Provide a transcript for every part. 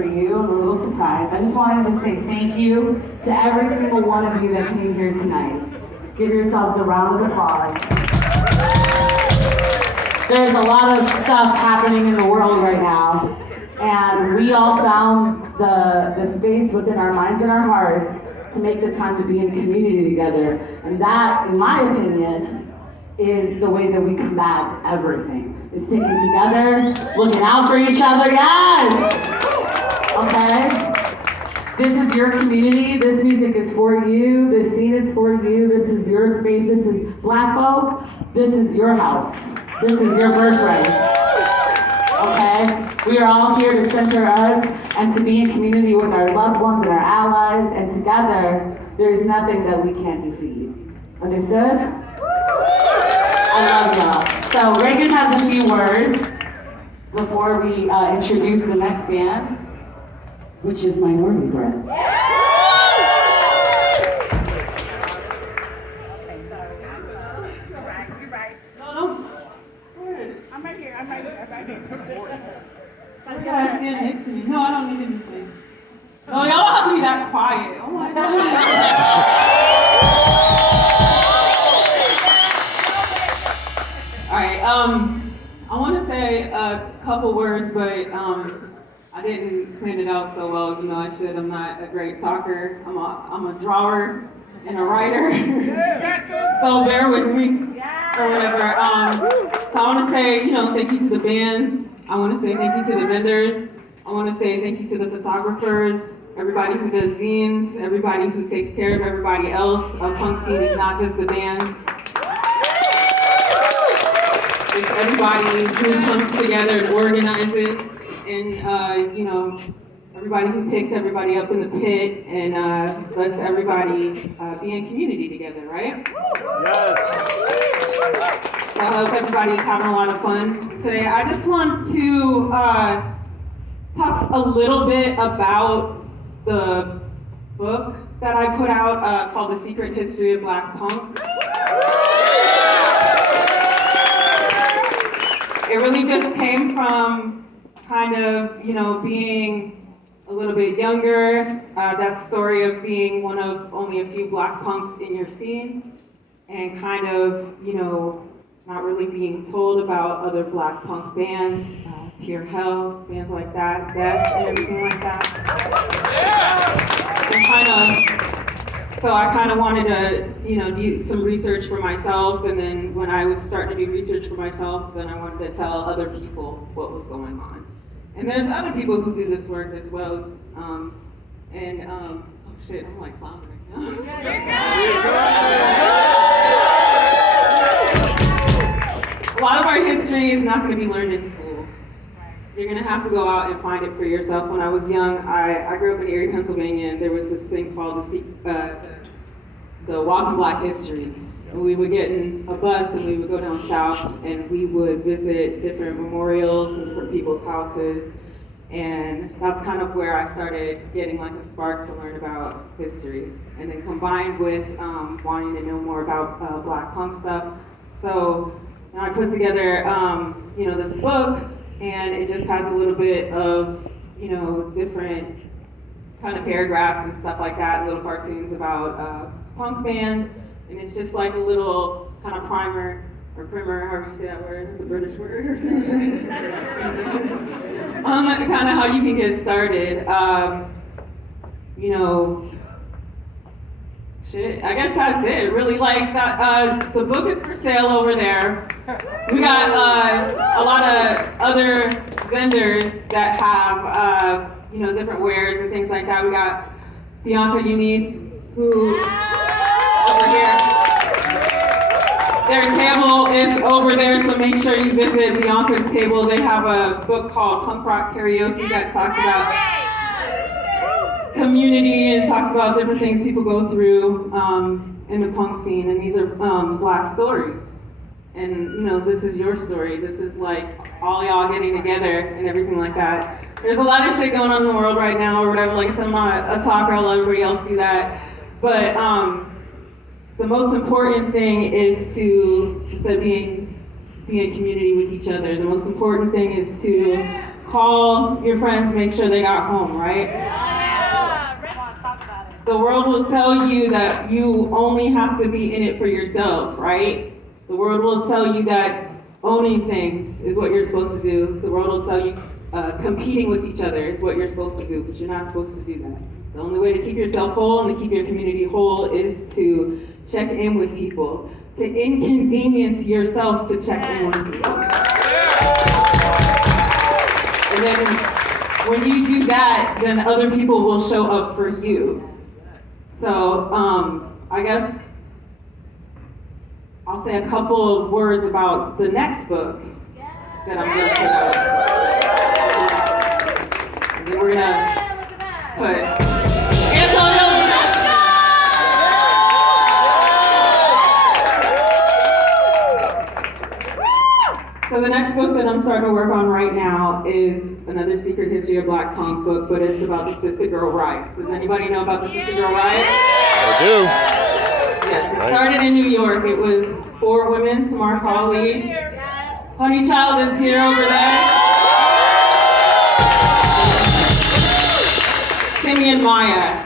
for you, a little surprise. I just wanted to say thank you to every single one of you that came here tonight. Give yourselves a round of applause. There's a lot of stuff happening in the world right now, and we all found the space within our minds and our hearts to make the time to be in community together. And that, in my opinion, is the way that we combat everything. Is sticking together, looking out for each other, yes! Okay? This is your community, this music is for you, this scene is for you, this is your space, this is Black folk, this is your house. This is your birthright. Okay? We are all here to center us and to be in community with our loved ones and our allies, and together, there is nothing that we can't defeat. Understood? I love y'all. So Raeghan has a few words before we introduce the next band, which is Minority Bread. I'm right here. You guys stand next to me. No, I don't need any space. No, y'all don't have to be that quiet. Oh my God. All right, I want to say a couple words, but I didn't plan it out so well. You know, I should. I'm not a great talker. I'm a drawer and a writer. So bear with me or whatever. So I want to say, you know, thank you to the bands. I want to say thank you to the vendors. I want to say thank you to the photographers, everybody who does zines, everybody who takes care of everybody else. A punk scene is not just the bands. It's everybody who comes together and organizes, and you know, everybody who picks everybody up in the pit and lets everybody be in community together, right? Yes. So I hope everybody is having a lot of fun today. I just want to talk a little bit about the book that I put out called The Secret History of Black Punk. It really just came from kind of, you know, being a little bit younger, that story of being one of only a few Black punks in your scene, and kind of, you know, not really being told about other Black punk bands, Pure Hell, bands like that, Death, and everything like that. And so I kind of wanted to, you know, do some research for myself, and then when I was starting to do research for myself, then I wanted to tell other people what was going on. And there's other people who do this work as well. Oh shit, I'm like floundering now. A lot of our history is not going to be learned in school. You're going to have to go out and find it for yourself. When I was young, I grew up in Erie, Pennsylvania, and there was this thing called the Walking Black History. And we would get in a bus and we would go down south and we would visit different memorials and different people's houses. And that's kind of where I started getting like a spark to learn about history. And then combined with wanting to know more about Black punk stuff. So I put together, you know, this book, and it just has a little bit of, you know, different kind of paragraphs and stuff like that, little cartoons about punk bands. And it's just like a little kind of primer, or primer, however you say that word. It's a British word or something. Kind of how you can get started. You know, shit, I guess that's it. Really, like that. The book is for sale over there. We got a lot of other vendors that have, you know, different wares and things like that. We got Bianca Eunice, who over here. Their table is over there, so make sure you visit Bianca's table. They have a book called Punk Rock Karaoke that talks about community and talks about different things people go through in the punk scene, and these are Black stories. And you know, this is your story. This is like all y'all getting together and everything like that. There's a lot of shit going on in the world right now or whatever. Like I said, I'm not a talker, I'll let everybody else do that. But the most important thing is to, instead of being in community with each other, the most important thing is to call your friends, make sure they got home, right? The world will tell you that you only have to be in it for yourself, right? The world will tell you that owning things is what you're supposed to do. The world will tell you competing with each other is what you're supposed to do, but you're not supposed to do that. The only way to keep yourself whole and to keep your community whole is to check in with people, to inconvenience yourself to check in with people. And then when you do that, then other people will show up for you. So I guess I'll say a couple of words about the next book that I'm going to put out. And then we're going to put Antonio. So the next book that I'm starting to work on right now is another Secret History of Black Punk book, but it's about the Sister Girl riots. Does anybody know about the Sister Girl riots? I do. Yes, it started in New York. It was 4 women, Tamar Cawley. Honey Child is here over there. Simeon Maya.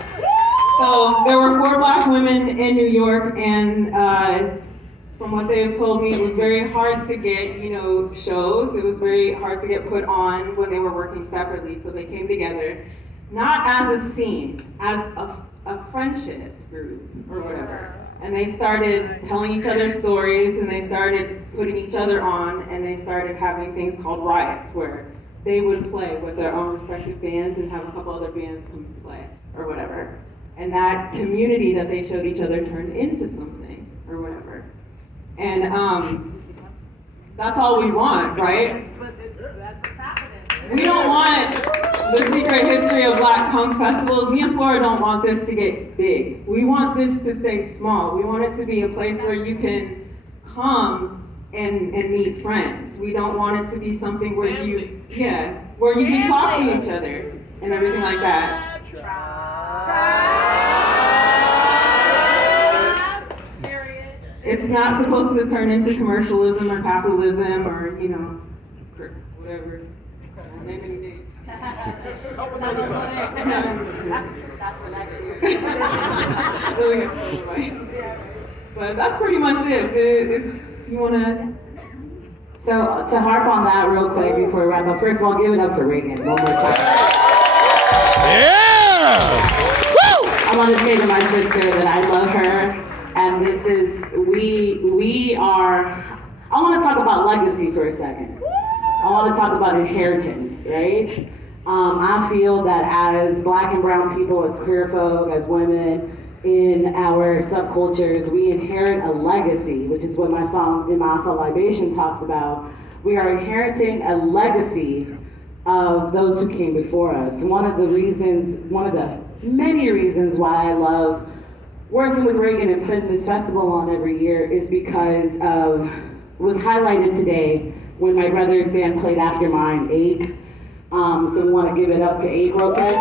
So there were 4 Black women in New York, and from what they have told me, it was very hard to get, shows. It was very hard to get put on when they were working separately. So they came together, not as a scene, as a friendship group or whatever. And they started telling each other stories, and they started putting each other on, and they started having things called riots, where they would play with their own respective bands and have a couple other bands come play or whatever. And that community that they showed each other turned into something or whatever. And that's all we want, right? We don't want the Secret History of Black Punk festivals. Me and Flora don't want this to get big. We want this to stay small. We want it to be a place where you can come and meet friends. We don't want it to be something where where you can talk to each other and everything like that. It's not supposed to turn into commercialism or capitalism or, whatever. But that's pretty much it. You wanna? So to harp on that real quick before we wrap up, first of all, give it up for Raeghan one more time. Yeah! Woo! I want to say to my sister that I love her, and this is, we are, I want to talk about legacy for a second. I want to talk about inheritance, right? I feel that as Black and brown people, as queer folk, as women, in our subcultures, we inherit a legacy, which is what my song In My Alpha Libation talks about. We are inheriting a legacy of those who came before us. One of the many reasons why I love working with Raeghan and putting this festival on every year is because of, was highlighted today when my brother's band played after mine, Ache. So we want to give it up to Ache real quick.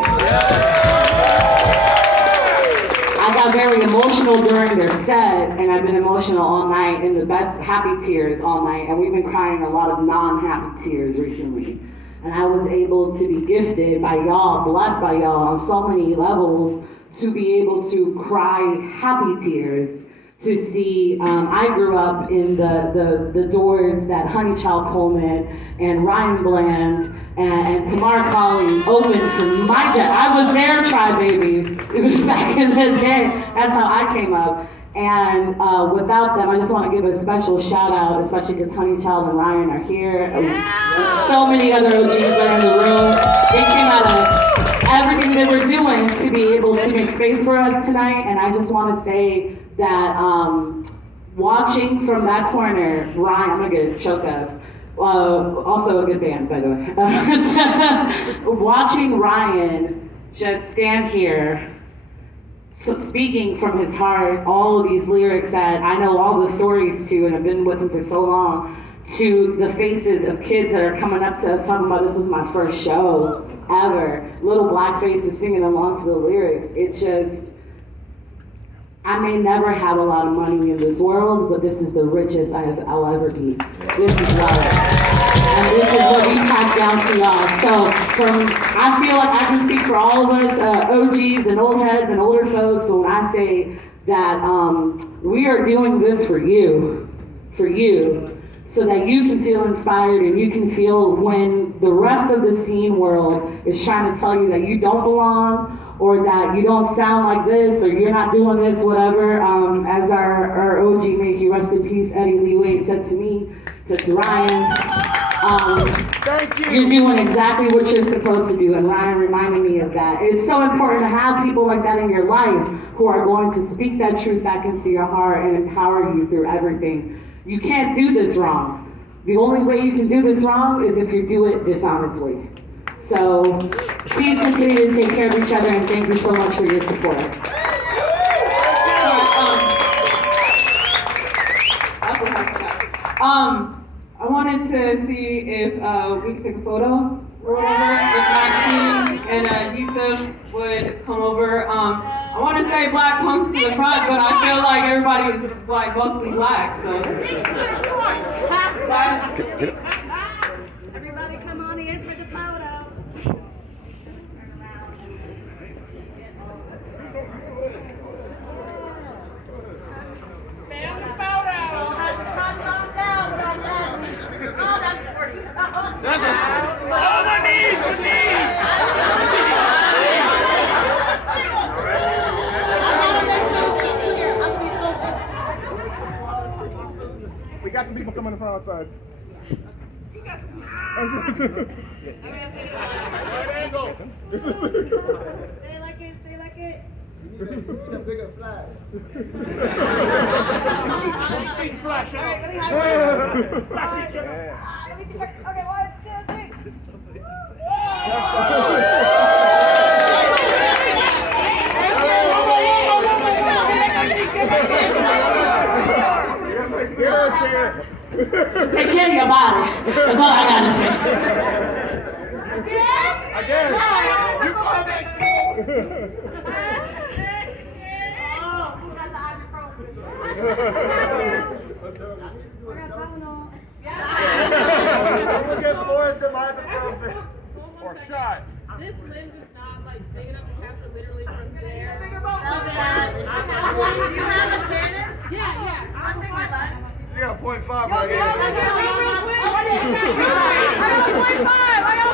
I got very emotional during their set, and I've been emotional all night, in the best happy tears all night, and we've been crying a lot of non-happy tears recently. And I was able to be gifted by y'all, blessed by y'all on so many levels, to be able to cry happy tears, to see, I grew up in the doors that Honey Child Coleman and Ryan Bland and Tamar Cawley opened for my job. I was their tribe baby. It was back in the day. That's how I came up. And without them, I just want to give a special shout out, especially because Honey Child and Ryan are here. So many other OGs are in the room. They came out of everything they were doing to be able to make space for us tonight. And I just want to say that watching from that corner, Ryan, I'm gonna get choked up. Also a good band, by the way. Watching Ryan just stand here, so speaking from his heart, all of these lyrics that I know all the stories to and have been with him for so long, to the faces of kids that are coming up to us talking about this was my first show ever. Little black faces singing along to the lyrics. It's just, I may never have a lot of money in this world, but this is the richest I'll ever be. This is love. And this is what we pass down to y'all. So I feel like I can speak for all of us, OGs and old heads and older folks, when I say that we are doing this for you, so that you can feel inspired and you can feel when the rest of the scene world is trying to tell you that you don't belong, or that you don't sound like this, or you're not doing this, whatever. As our OG, may he rest in peace, Eddie Lee Wade said to me, said to Ryan, Thank you. you're doing exactly what you're supposed to do, and Ryan reminded me of that. It's so important to have people like that in your life who are going to speak that truth back into your heart and empower you through everything. You can't do this wrong. The only way you can do this wrong is if you do it dishonestly. So please continue to take care of each other, and thank you so much for your support. I wanted to see if we could take a photo or whatever, if Maxine and Yusuf would come over. I want to say black punks to the front, but I feel like everybody is like mostly black, so. Everybody come on in for the photo. Family photo. Have the crotch on down, brother. Oh, that's 40. Oh, my knees, my knees! We got some people coming from outside. You got some. They like it, they like it. You need a bigger flag. Big flash. All right, really high. Let me see. Okay, 1, 2, 3. Take care of your body. That's all I gotta say. Again. You called it. Oh, who got the ibuprofen? Someone get Flora some ibuprofen. Or shot. This lens is not like big enough to capture literally from there. You have a Canon? Yeah. I'll take my lens. You got a 0.5 right Real here. quick. I got a 0.5. I got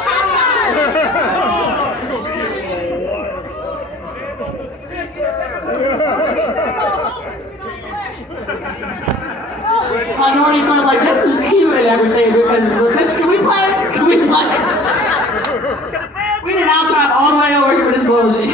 Minority thought like this is cute and everything, because bitch, can we play? Can we play? We did out drive all the way over here with this bullshit.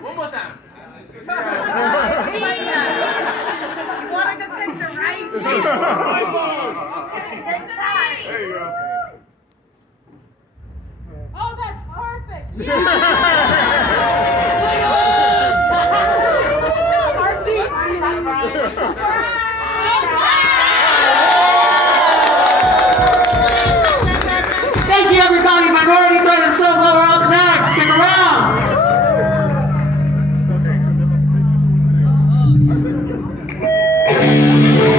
One more time. You want a good picture, right? Okay, take the time. There you go. Oh, that's perfect. Archie.